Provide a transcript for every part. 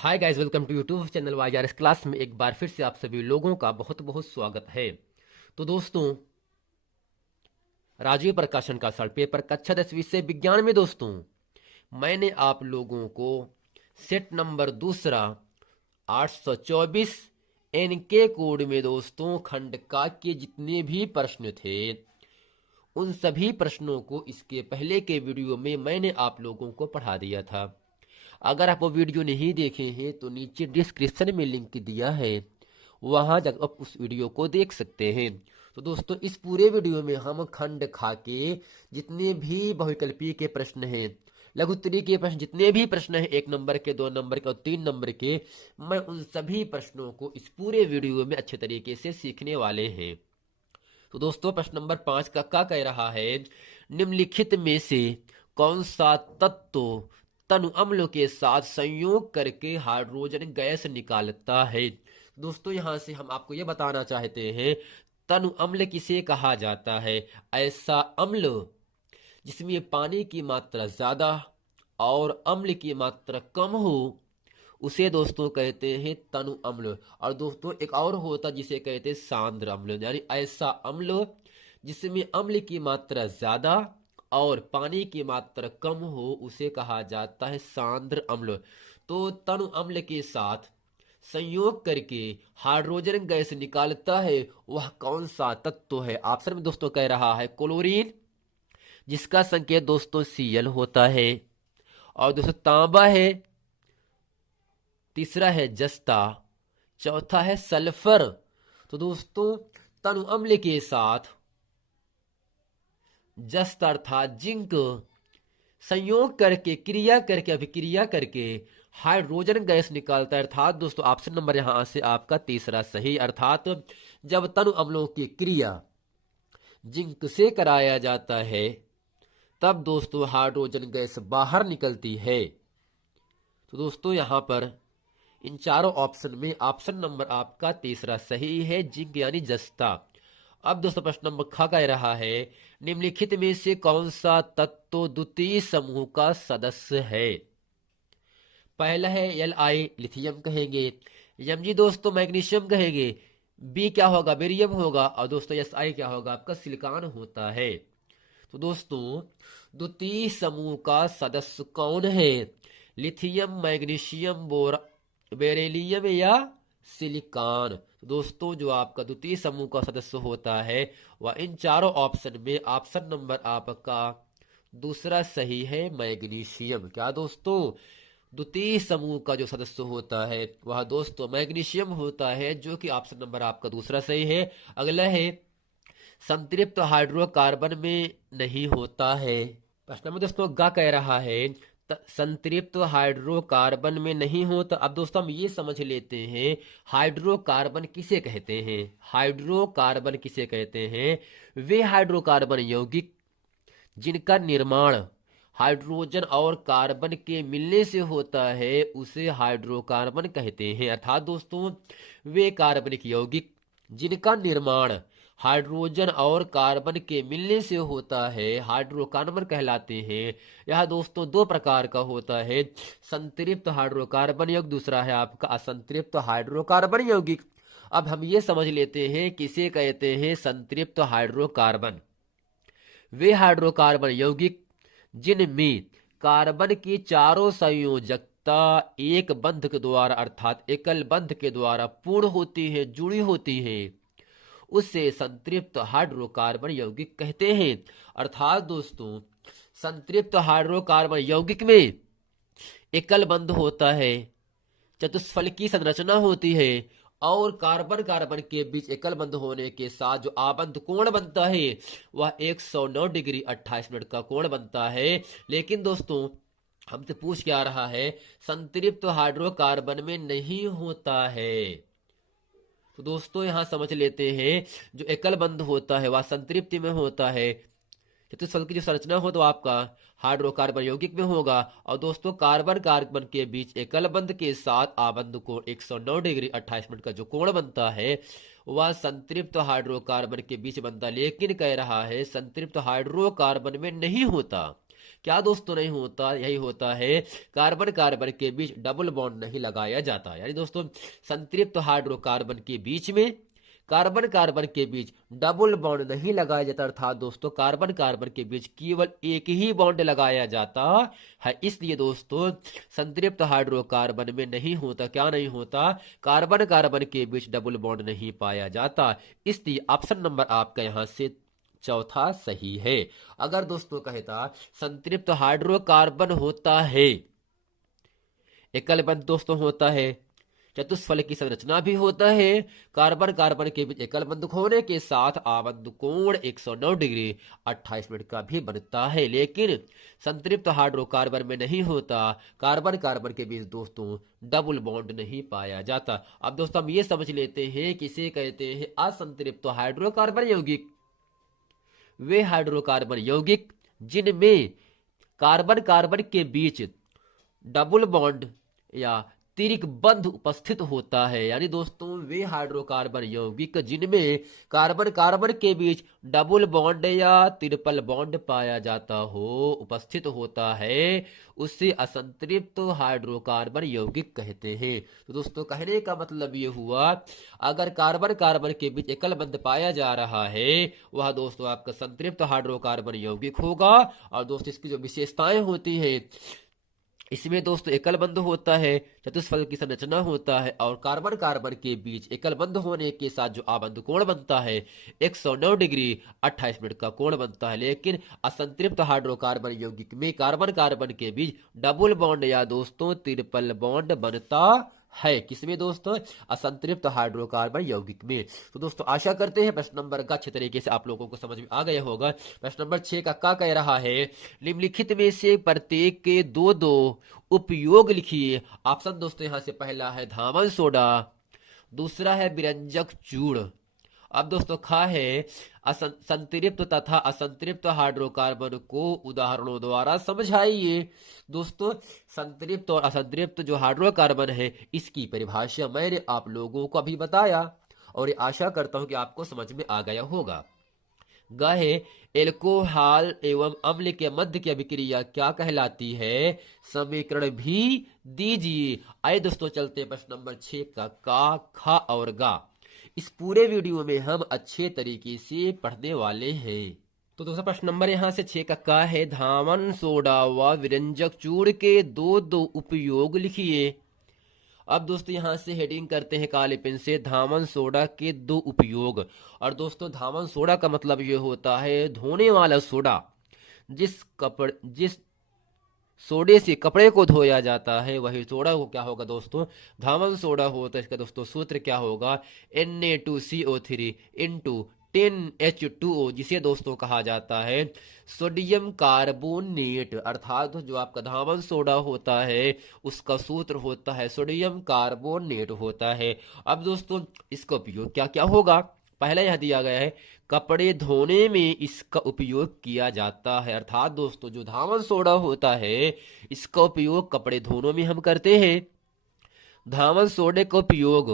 Hi guys, welcome to YouTube channel YRS class में एक बार फिर से आप सभी लोगों का बहुत बहुत स्वागत है। तो दोस्तों, राजीव प्रकाशन का सर पेपर कक्षा 10 विषय विज्ञान में दोस्तों मैंने आप लोगों को सेट नंबर दूसरा 824 एनके कोड में दोस्तों खंड का के जितने भी प्रश्न थे उन सभी प्रश्नों को इसके पहले के वीडियो में मैंने आप लोगों को पढ़ा दिया था। अगर आप वो वीडियो नहीं देखे हैं तो नीचे डिस्क्रिप्शन में लिंक दिया है, वहां जाकर आप उस वीडियो को देख सकते हैं। तो दोस्तों, इस पूरे वीडियो में हम खंड खा के जितने भी बहुविकल्पीय के प्रश्न हैं, लघुत्तरीय के प्रश्न जितने भी प्रश्न हैं, 1 नंबर के, 2 नंबर के और 3 नंबर के, मैं उन सभी प्रश्नों को इस पूरे वीडियो में अच्छे तरीके से सीखने वाले हैं। तो दोस्तों, प्रश्न नंबर 5 का क्या कह रहा है, निम्नलिखित में से कौन सा तत्व तनु अम्ल के साथ संयोग करके हाइड्रोजन गैस निकालता है। दोस्तों, यहां से हम आपको यह बताना चाहते हैं, तनु अम्ल किसे कहा जाता है। ऐसा अम्ल जिसमें पानी की मात्रा ज्यादा और अम्ल की मात्रा कम हो उसे दोस्तों कहते हैं तनु अम्ल। और दोस्तों, एक और होता जिसे कहते हैं सांद्र अम्ल, यानी ऐसा अम्ल जिसमें अम्ल की मात्रा ज्यादा और पानी की मात्रा कम हो उसे कहा जाता है सांद्र अम्ल। तो तनु अम्ल के साथ संयोग करके हाइड्रोजन गैस निकालता है वह कौन सा तत्व है। ऑप्शन में दोस्तों कह रहा है क्लोरीन, जिसका संकेत दोस्तों Cl होता है, और दोस्तों तांबा है, तीसरा है जस्ता, चौथा है सल्फर। तो दोस्तों, तनु अम्ल के साथ जस्त अर्थात जिंक संयोग करके अभिक्रिया करके हाइड्रोजन गैस निकालता है। अर्थात दोस्तों, ऑप्शन नंबर यहां से आपका तीसरा सही। अर्थात जब तनु अम्लों की क्रिया जिंक से कराया जाता है तब दोस्तों हाइड्रोजन गैस बाहर निकलती है। तो दोस्तों, यहां पर इन चारों ऑप्शन में ऑप्शन नंबर आपका तीसरा सही है, जिंक यानी जस्ता। अब दोस्तों, प्रश्न नंबर ख कह रहा है, निम्नलिखित में से कौन सा तत्व द्वितीय समूह का सदस्य है। पहला है Li, लिथियम कहेंगे। Mg दोस्तों मैग्नीशियम कहेंगे। बी क्या होगा, बेरियम होगा। और दोस्तों Si क्या होगा, आपका सिलिकॉन होता है। तो दोस्तों, द्वितीय समूह का सदस्य कौन है, लिथियम, मैग्नीशियम, बेरिलियम या सिलिकॉन। दोस्तों, जो आपका द्वितीय समूह का सदस्य होता है वह इन चारों ऑप्शन में ऑप्शन नंबर आपका दूसरा सही है, मैग्नीशियम। क्या दोस्तों, द्वितीय समूह का जो सदस्य होता है वह दोस्तों मैग्नीशियम होता है, जो कि ऑप्शन नंबर आपका दूसरा सही है। अगला है, संतृप्त हाइड्रोकार्बन में नहीं होता है। प्रश्न में दोस्तों गा कह रहा है, संतृप्त हाइड्रोकार्बन में नहीं होता। अब दोस्तों हम ये समझ लेते हैं हाइड्रोकार्बन किसे कहते हैं। हाइड्रोकार्बन किसे कहते हैं, वे हाइड्रोकार्बन यौगिक जिनका निर्माण हाइड्रोजन और कार्बन के मिलने से होता है उसे हाइड्रोकार्बन कहते हैं। अर्थात दोस्तों, वे कार्बनिक यौगिक जिनका निर्माण हाइड्रोजन और कार्बन के मिलने से होता है हाइड्रोकार्बन कहलाते हैं। यह दोस्तों दो प्रकार का होता है, संतृप्त हाइड्रोकार्बन यौगिक, दूसरा है आपका असंतृप्त हाइड्रोकार्बन यौगिक। अब हम ये समझ लेते हैं किसे कहते हैं संतृप्त हाइड्रोकार्बन। वे हाइड्रोकार्बन यौगिक जिनमें कार्बन की चारों संयोजकता एक बंध के द्वारा अर्थात एकल बंध के द्वारा पूर्ण होती है, जुड़ी होती है, उसे संतृप्त हाइड्रोकार्बन यौगिक कहते हैं। अर्थात दोस्तों, संतृप्त हाइड्रोकार्बन यौगिक में एकल बंध होता है, चतुष्फलकी संरचना होती है, और कार्बन कार्बन के बीच एकल बंध होने के साथ जो आबंध कोण बनता है वह 109 डिग्री 28 मिनट का कोण बनता है। लेकिन दोस्तों, हमसे पूछ क्या रहा है, संतृप्त हाइड्रोकार्बन में नहीं होता है। तो दोस्तों यहां समझ लेते हैं, जो एकल बंध होता है वह संतृप्ति में होता है, चतुष्फलक की जो संरचना हो तो आपका हाइड्रोकार्बन यौगिक में होगा, और दोस्तों कार्बन कार्बन के बीच एकल बंध के साथ आबंध कोण 109 डिग्री 28 मिनट का जो कोण बनता है वह संतृप्त हाइड्रोकार्बन के बीच बनता। लेकिन कह रहा है संतृप्त हाइड्रोकार्बन में नहीं होता। क्या दोस्तों नहीं होता, यही होता है कार्बन कार्बन के बीच डबल बॉन्ड नहीं लगाया जाता। यानी दोस्तों संतृप्त हाइड्रोकार्बन के बीच में कार्बन कार्बन के बीच डबल बॉन्ड नहीं लगाया जाता, अर्थात दोस्तों कार्बन कार्बन के बीच केवल एक ही बॉन्ड लगाया जाता है। इसलिए दोस्तों संतृप्त हाइड्रोकार्बन में नहीं होता, क्या नहीं होता, कार्बन कार्बन के बीच डबल बॉन्ड नहीं पाया जाता। इसलिए ऑप्शन नंबर आपका यहां से चौथा सही है। अगर दोस्तों कहता संतृप्त हाइड्रोकार्बन होता है, एकल बंध दोस्तों होता है, चतुष्फलक की संरचना भी होता है, कार्बन कार्बन के बीच एकल बंधुक होने के साथ आबंध कोण 109 डिग्री 28 मिनट का भी बनता है, लेकिन संतृप्त हाइड्रोकार्बन में नहीं होता, कार्बन कार्बन के बीच दोस्तों डबल बॉन्ड नहीं पाया जाता। अब दोस्तों हम ये समझ लेते हैं कि इसे कहते हैं असंतृप्त हाइड्रोकार्बन यौगिक। वे हाइड्रोकार्बन यौगिक जिनमें कार्बन कार्बन के बीच डबल बॉन्ड या तिरिक बंध उपस्थित होता है। यानी दोस्तों वे हाइड्रोकार्बन यौगिक जिनमें कार्बन कार्बन के बीच डबल बॉन्ड या ट्रिपल बॉन्ड पाया जाता हो, उपस्थित होता है, उसे असंतृप्त हाइड्रोकार्बन यौगिक कहते हैं। तो दोस्तों कहने का मतलब ये हुआ, अगर कार्बन कार्बन के बीच एकल बंध पाया जा रहा है, वह दोस्तों आपका संतृप्त हाइड्रोकार्बन यौगिक होगा। और दोस्तों इसकी जो विशेषताएं होती है, इसमें दोस्तों एकल बंध होता है, चतुष्फलक की संरचना होता है, और कार्बन कार्बन के बीच एकल बंध होने के साथ जो आबंध कोण बनता है 109 डिग्री 28 मिनट का कोण बनता है। लेकिन असंतृप्त हाइड्रोकार्बन यौगिक में कार्बन कार्बन के बीच डबल बॉन्ड या दोस्तों ट्रिपल बॉन्ड बनता है। किसमें दोस्तों, असंतृप्त हाइड्रोकार्बन यौगिक में। तो दोस्तों आशा करते हैं प्रश्न नंबर का अच्छे तरीके से आप लोगों को समझ में आ गया होगा। प्रश्न नंबर 6 का क्या कह रहा है, निम्नलिखित में से प्रत्येक के दो दो उपयोग लिखिए। ऑप्शन दोस्तों यहां से पहला है धामन सोडा, दूसरा है विरंजक चूर्ण। अब दोस्तों खा है संतृप्त तथा असंतृप्त हाइड्रोकार्बन को उदाहरणों द्वारा समझाइए। दोस्तों संतृप्त और असंतृप्त जो हाइड्रोकार्बन है, इसकी परिभाषा मैंने आप लोगों को अभी बताया, और ये आशा करता हूं कि आपको समझ में आ गया होगा। गहे एल्कोहल एवं अम्ल के मध्य की अभिक्रिया क्या कहलाती है, समीकरण भी दीजिए। आइए दोस्तों चलते हैं प्रश्न नंबर 6 का खा और गा। इस पूरे वीडियो में हम अच्छे तरीके से पढ़ने वाले हैं। तो दोस्तों प्रश्न नंबर यहां से 6 का है, धामन सोडा व विरंजक चूर्ण के दो दो उपयोग लिखिए। अब दोस्तों यहां से हेडिंग करते हैं काले पेन से, धामन सोडा के दो उपयोग। और दोस्तों धामन सोडा का मतलब ये होता है धोने वाला सोडा। जिस सोडे से कपड़े को धोया जाता है, वही सोडा को क्या होगा दोस्तों, धामन सोडा होता है। इसका दोस्तों सूत्र क्या होगा, Na2CO3 इंटू 10H2O, जिसे दोस्तों कहा जाता है सोडियम कार्बोनेट। अर्थात जो आपका धामन सोडा होता है उसका सूत्र होता है सोडियम कार्बोनेट होता है। अब दोस्तों इसका उपयोग क्या क्या होगा, पहले यह दिया गया है कपड़े धोने में इसका उपयोग किया जाता है। अर्थात दोस्तों जो धामन सोडा होता है इसका उपयोग कपड़े धोने में हम करते हैं। धामन सोडे का उपयोग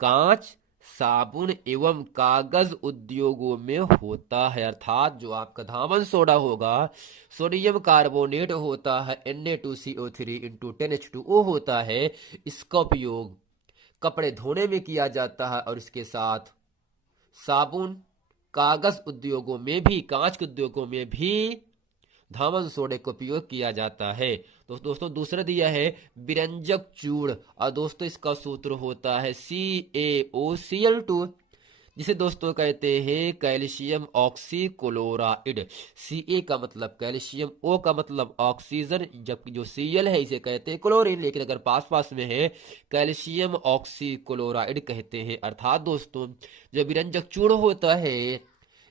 कांच, साबुन एवं कागज उद्योगों में होता है। अर्थात जो आपका धामन सोडा होगा सोडियम कार्बोनेट होता है, Na2CO3 इंटू 10H2O होता है, इसका उपयोग कपड़े धोने में किया जाता है। और इसके साथ साबुन, कागज उद्योगों में भी, कांच के उद्योगों में भी धामन सोडे का उपयोग किया जाता है। तो दोस्तों दूसरा दिया है विरंजक चूर्ण, और दोस्तों इसका सूत्र होता है CaOCl2, जिसे दोस्तों कहते हैं कैल्शियम ऑक्सीक्लोराइड। Ca का मतलब कैल्शियम, O का मतलब ऑक्सीजन, जबकि जो Cl है इसे कहते हैं क्लोरीन, लेकिन अगर पास पास में है कैल्शियम ऑक्सीक्लोराइड कहते हैं। अर्थात दोस्तों जो विरंजक चूर्ण होता है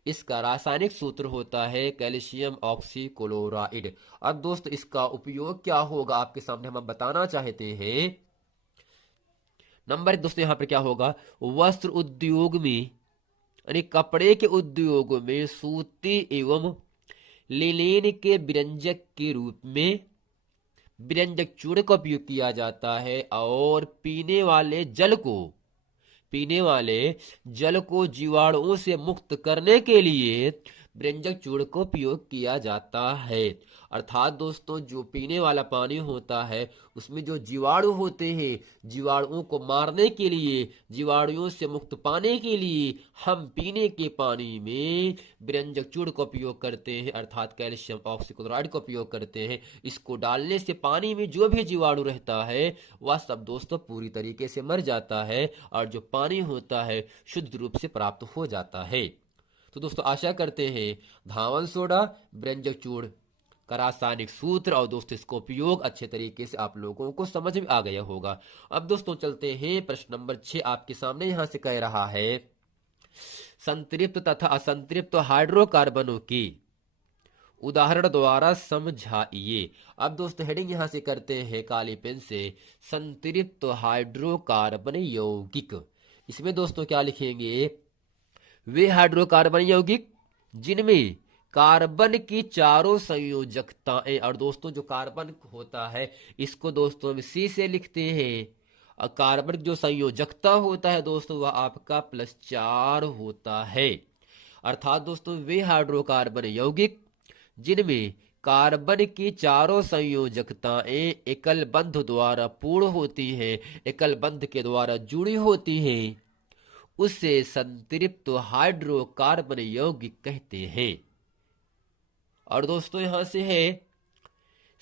इसका रासायनिक सूत्र होता है कैल्शियम ऑक्सीक्लोराइड। अब दोस्तों इसका उपयोग क्या होगा आपके सामने हम बताना चाहते हैं। नंबर दोस्तों यहां पर क्या होगा, वस्त्र उद्योग में यानी कपड़े के उद्योग में सूती एवं लिनेन के विरंजक के रूप में विरंजक चूर्ण का उपयोग किया जाता है। और पीने वाले जल को जीवाणुओं से मुक्त करने के लिए व्यंजक चूर्ण का उपयोग किया जाता है। अर्थात दोस्तों जो पीने वाला पानी होता है उसमें जो जीवाणु होते हैं, जीवाणुओं को मारने के लिए, जीवाणुओं से मुक्त पाने के लिए हम पीने के पानी में व्यंजक चूर्ण का उपयोग करते हैं, अर्थात कैल्शियम ऑक्सीक्लोराइड का उपयोग करते हैं। इसको डालने से पानी में जो भी जीवाणु रहता है वह सब दोस्तों पूरी तरीके से मर जाता है और जो पानी होता है शुद्ध रूप से प्राप्त हो जाता है। तो दोस्तों आशा करते हैं धावन सोडा, व्यंजक चूर्ण का रासायनिक सूत्र और दोस्तों इसका उपयोग अच्छे तरीके से आप लोगों को समझ में आ गया होगा। अब दोस्तों चलते हैं प्रश्न नंबर 6 आपके सामने यहां से कह रहा है संतृप्त तथा असंतृप्त हाइड्रोकार्बनों की उदाहरण द्वारा समझाइए। अब दोस्तों हेडिंग यहां से करते हैं काली पेन से, संतृप्त हाइड्रोकार्बन यौगिक। इसमें दोस्तों क्या लिखेंगे, वे हाइड्रोकार्बन यौगिक जिनमें कार्बन की चारों संयोजकताएं, और दोस्तों जो कार्बन होता है इसको दोस्तों हम सी से लिखते हैं, और कार्बन जो संयोजकता होता है दोस्तों वह आपका +4 होता है। अर्थात दोस्तों वे हाइड्रोकार्बन यौगिक जिनमें कार्बन की चारों संयोजकताएं एकल बंध द्वारा पूर्ण होती हैं, एकल बंध के द्वारा जुड़ी होती हैं, उसे संतृप्त हाइड्रोकार्बन यौगिक कहते हैं। और दोस्तों यहां से है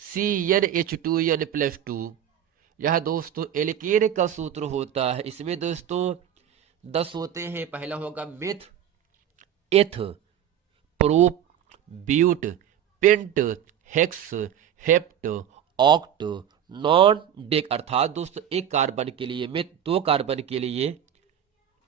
CnH2n+2, यह दोस्तों एल्केन का सूत्र होता है। इसमें दोस्तों 10 होते हैं। पहला होगा meth, eth, prop, but, pent, hex, hept, oct, non dec. अर्थात दोस्तों एक कार्बन के लिए मेथ, 2 कार्बन के लिए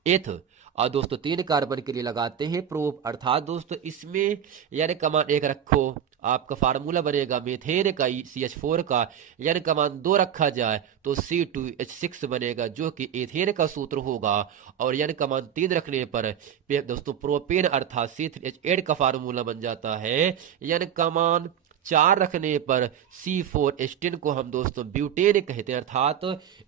एथ, और दोस्तों 3 कार्बन के लिए लगाते हैं प्रोप। अर्थात दोस्तों इसमें यानी कमान 1 रखो, आपका फार्मूला बनेगा मेथेन का CH4 का, यानी कमान 2 रखा जाए तो C2H6 बनेगा जो कि एथेन का सूत्र होगा, और यानी कमान 3 रखने पर दोस्तों प्रोपेन अर्थात C3H8 का फार्मूला बन जाता है। यानी कमान 4 रखने पर C4H10 को हम दोस्तों ब्यूटेन कहते हैं। अर्थात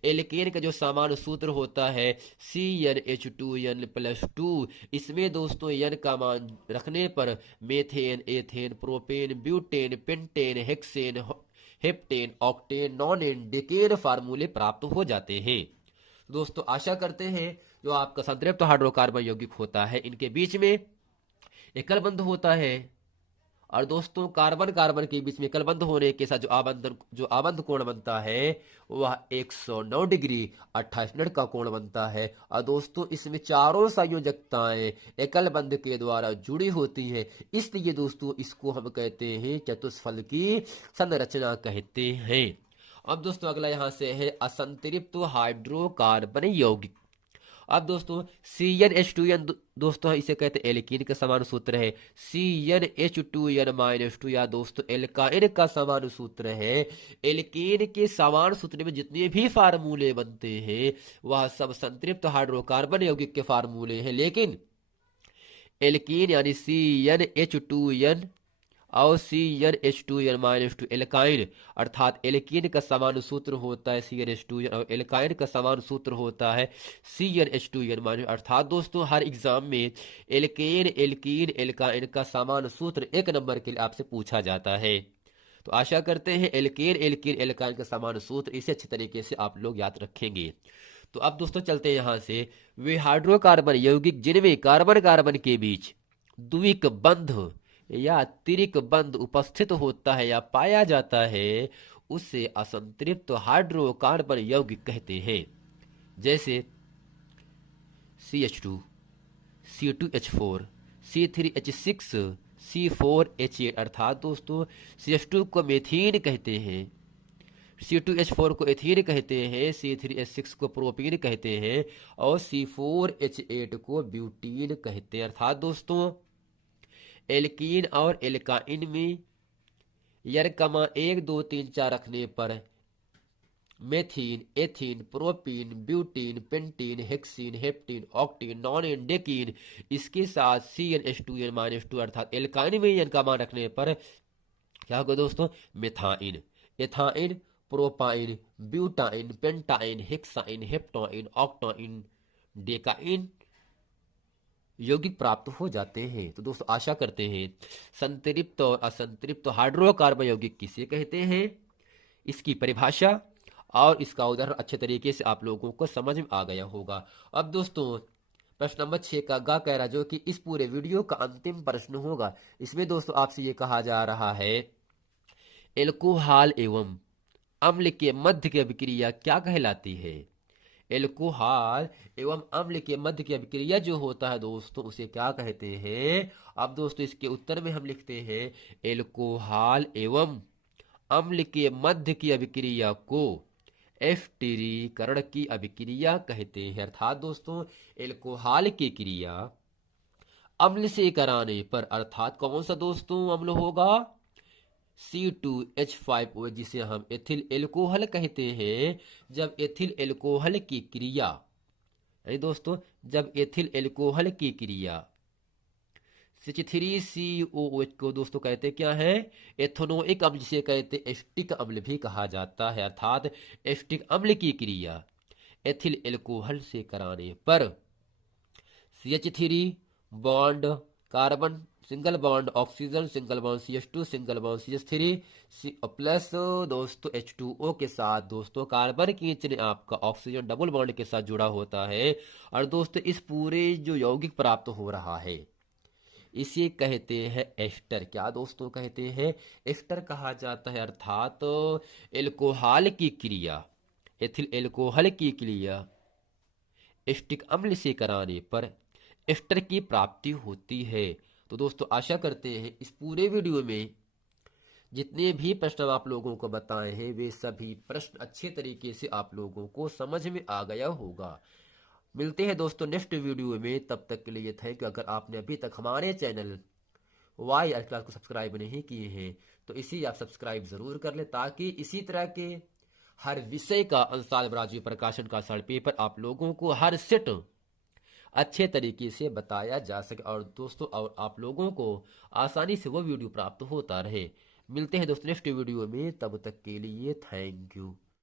एल्केन का जो सामान्य सूत्र होता है CnH2n+2, इसमें दोस्तों n का मान रखने पर methane, ethane, propane, butane, pentane, hexane, heptane, octane, nonane, decane फार्मूले प्राप्त हो जाते हैं। दोस्तों आशा करते हैं जो आपका संतृप्त हाइड्रोकार्बन यौगिक होता है इनके बीच में एकल बंध होता है, और दोस्तों कार्बन कार्बन के बीच में कलबंध होने के साथ जो आबंध कोण बनता है वह 109 डिग्री 28 मिनट का कोण बनता है। और दोस्तों इसमें चारों संयोजकताएं एकल बंध के द्वारा जुड़ी होती हैं, इसलिए दोस्तों इसको हम कहते हैं चतुष्फल की संरचना कहते हैं। अब दोस्तों अगला यहां से है असंतृप्त हाइड्रोकार्बन यौगिक। अब दोस्तों CnH2n दोस्तों इसे कहते हैं एल्कीन का समान सूत्र है। CnH2n-2 या दोस्तों एल्काइन का समान सूत्र है। एल्कीन के समान सूत्र में जितने भी फार्मूले बनते हैं वह सब संतृप्त हाइड्रोकार्बन यौगिक के फार्मूले हैं, लेकिन एल्कीन यानी CnH2n और CnH2n-2 एल्काइन अर्थात एल्कीन का समान सूत्र होता है CnH2n, और एल्काइन का समान सूत्र होता है CnH2n-। अर्थात दोस्तों हर एग्जाम में एल्केन, एल्कीन, एल्काइन का समान सूत्र 1 नंबर के लिए आपसे पूछा जाता है। तो आशा करते हैं एल्केन, एल्कीन, एल्काइन का समान सूत्र इसे अच्छे तरीके से आप लोग याद रखेंगे। तो अब दोस्तों चलते हैं यहां से, वे हाइड्रोकार्बन यौगिक जिनमें कार्बन कार्बन के बीच द्विक बंध या तिरिक बंध उपस्थित होता है या पाया जाता है उसे असंतृप्त हाइड्रोकार्बन यौगिक कहते हैं। जैसे CH2, C2H4, C3H6, C4H8। अर्थात दोस्तों CH2 को मेथीन कहते हैं, C2H4 को एथीन कहते हैं, C3H6 को प्रोपीन कहते हैं, और C4H8 को ब्यूटीन कहते हैं। अर्थात दोस्तों एल्कीन और एल्काइन में यानी कमा 1 2 3 4 रखने पर methene, ethene, propene, butene, pentene, hexene, heptene, octene, nonene, decene, इसके साथ CnH2n-2 अर्थात एल्काइन में n का मान रखने पर क्या होगा दोस्तों, methyne, ethyne, propyne, butyne, pentyne, hexyne, heptyne, octyne, decyne यौगिक प्राप्त हो जाते हैं। तो दोस्तों आशा करते हैं संतृप्त और असंतृप्त हाइड्रोकार्बन यौगिक किसे कहते हैं, इसकी परिभाषा और इसका उदाहरण अच्छे तरीके से आप लोगों को समझ में आ गया होगा। अब दोस्तों प्रश्न नंबर 6 का गा कह रहा, जो कि इस पूरे वीडियो का अंतिम प्रश्न होगा। इसमें दोस्तों आपसे ये कहा जा रहा है, एल्कोहल एवं अम्ल के मध्य की अभिक्रिया क्या कहलाती है। एल्कोहल एवं अम्ल के मध्य की अभिक्रिया जो होता है दोस्तों, उसे क्या कहते हैं। अब दोस्तों इसके उत्तर में हम लिखते हैं, एल्कोहल एवं अम्ल के मध्य की अभिक्रिया को एस्टरीकरण की अभिक्रिया कहते हैं। अर्थात दोस्तों एल्कोहल की क्रिया अम्ल से कराने पर, अर्थात कौन सा दोस्तों अम्ल होगा, C2H5OH, जिसे हम एथिल एल्कोहल कहते हैं। जब एथिल एल्कोहल की क्रिया, यानी दोस्तों जब एथिल एल्कोहल की क्रिया CH3COOH को दोस्तों कहते क्या है, एथेनोइक अम्ल, जिसे कहते एस्टिक अम्ल भी कहा जाता है। अर्थात एस्टिक अम्ल की क्रिया एथिल एल्कोहल से कराने पर CH3 bond carbon, single bond oxygen, single bond CH2, single bond CH3 plus दोस्तों H2O के साथ दोस्तों कार्बन की चिन्ह आपका ऑक्सीजन डबल बॉन्ड के साथ जुड़ा होता है। और दोस्तों इस पूरे जो यौगिक प्राप्त हो रहा है इसे कहते हैं एस्टर। क्या दोस्तों कहते हैं, एस्टर कहा जाता है। अर्थात एल्कोहल की क्रिया, एथिल एल्कोहल की क्रिया एस्टिक अम्ल से कराने पर एस्टर की प्राप्ति होती है। तो दोस्तों आशा करते हैं इस पूरे वीडियो में जितने भी प्रश्न आप लोगों को बताए हैं वे सभी प्रश्न अच्छे तरीके से आप लोगों को समझ में आ गया होगा। मिलते हैं दोस्तों नेक्स्ट वीडियो में, तब तक के लिए थैंक यू। अगर आपने अभी तक हमारे चैनल वाई आर क्लास को सब्सक्राइब नहीं किए हैं तो इसी आप सब्सक्राइब जरूर कर लें, ताकि इसी तरह के हर विषय का अंशाल ब्राजी प्रकाशन का सर पेपर आप लोगों को हर सेट अच्छे तरीके से बताया जा सके, और दोस्तों और आप लोगों को आसानी से वो वीडियो प्राप्त होता रहे। मिलते हैं दोस्तों नेक्स्ट वीडियो में, तब तक के लिए थैंक यू।